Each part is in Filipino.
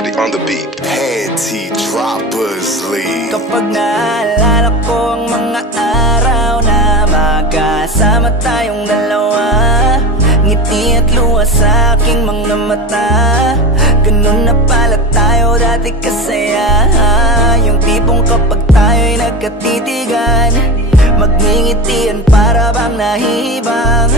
on the beat. Panty Droppers League. Kapag naalala ko ang mga araw na magkasama tayong dalawa, ngiti at luha sa aking mga mata. Ganun na pala tayo dati kasaya. Yung tipong kapag tayo'y nagkatitigan, magngingitian para bang nahihibang.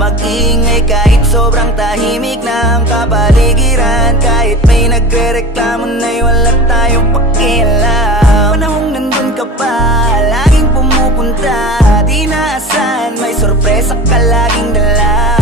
Mag-iingay kahit sobrang tahimik ng kapaligiran. Kahit may nagre-reklamo na'y wala tayong pakialam. Panahong nandun ka pa, laging pumupunta, di naasan, may sorpresa ka laging dala.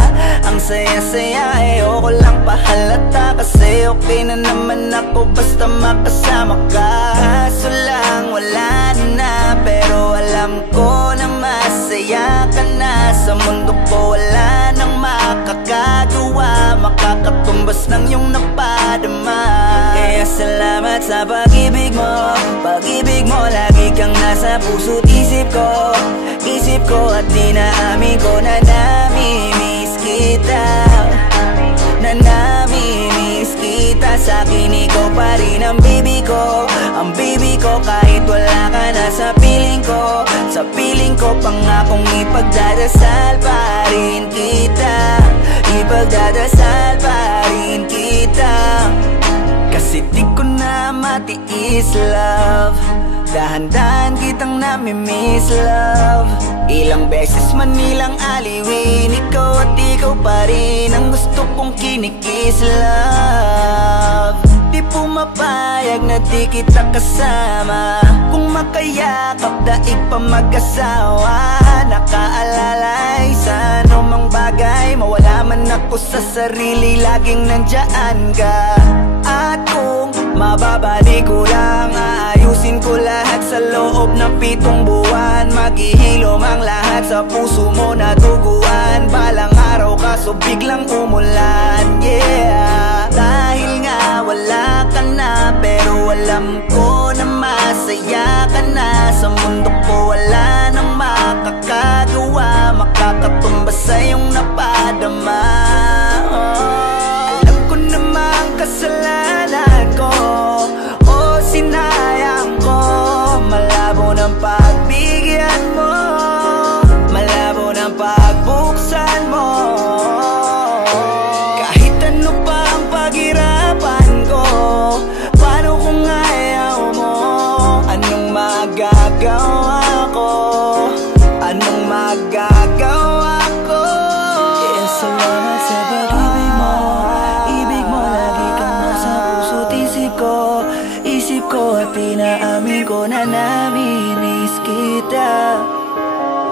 Ang saya-saya, ayoko lang pahalata, kasi okay na naman ako basta makasama ka. Kaso lang wala na, pero alam ko na masaya ka na. Sa mundo ko wala nang makakagawa, makakatumbas ng iyong napadama. Kaya salamat sa pag-ibig mo, pag-ibig mo. Lagi kang nasa puso't isip ko, isip ko. At dinaamin ko na namimiss kita, na namimiss kita. Sa'kin ikaw pa rin ang baby ko, ang baby ko. Kahit wala ka na sa piling ko, sa piling ko, pangakong ipagdadasal pa rin kita, ipagdadasal pa rin kita. Kasi di ko na matiis, love, dahan-dahan kitang namimiss, love. Ilang beses man nilang aliwin, ikaw at ikaw pa rin ang gusto kong kinikis, love. Di pumapayag na di kita kasama, kung makayakap daig pa mag-asawa. Nakaalalay sa anumang bagay, mawala man ako sa sarili, laging nandyan ka. At kung mababali ko lang, aayusin ko lahat sa loob ng 7 buwan. Maghihilom ang lahat sa puso mo na duguan. Balang araw kaso biglang umulan, yeah. Dahil nga wala ka na, pero alam ko na masaya ka na. Sa mundo ko wala nang makakagawa, makakatumbas sa iyong napadama. Alam ko namang kasalanan ko, o sinayang ko. Malabo ng pagbigyan mo, malabo ng pagbuksan mo. Kahit ano pa ang paghirapan ko, paano kung ayaw mo? Anong magagawa ko? Anong magagawa ko? Kaya salamat sa pag-ibig mo, ibig mo. Lagi kang nasa puso't isip ko, isip ko. At inaamin ko na namimiss kita,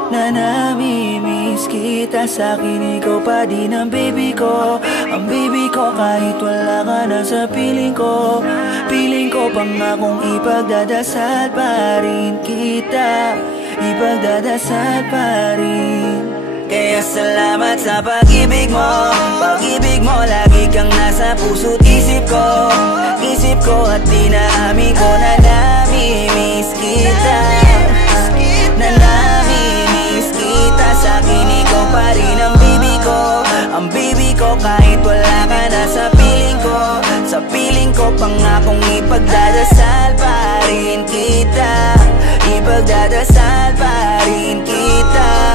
na namimiss kita. Sa'kin ikaw pa din ang baby ko, ang baby ko. Kahit wala ka na sa piling ko, piling ko. Pangakong ipagdadasal pa rin kita, ipagdadasal pa rin. Kaya salamat sa pag-ibig mo, pag-ibig mo. Lagi kang nasa puso't isip ko, isip ko. At dinaamin ko na namimiss kita, na namimiss kita. Sa'kin ikaw pa rin ang baby ko, ang baby ko. Kahit wala ka na sa piling ko, sa piling ko. Pangakong ipagdadasal pa rin kita, ipagdadasal pa rin kita.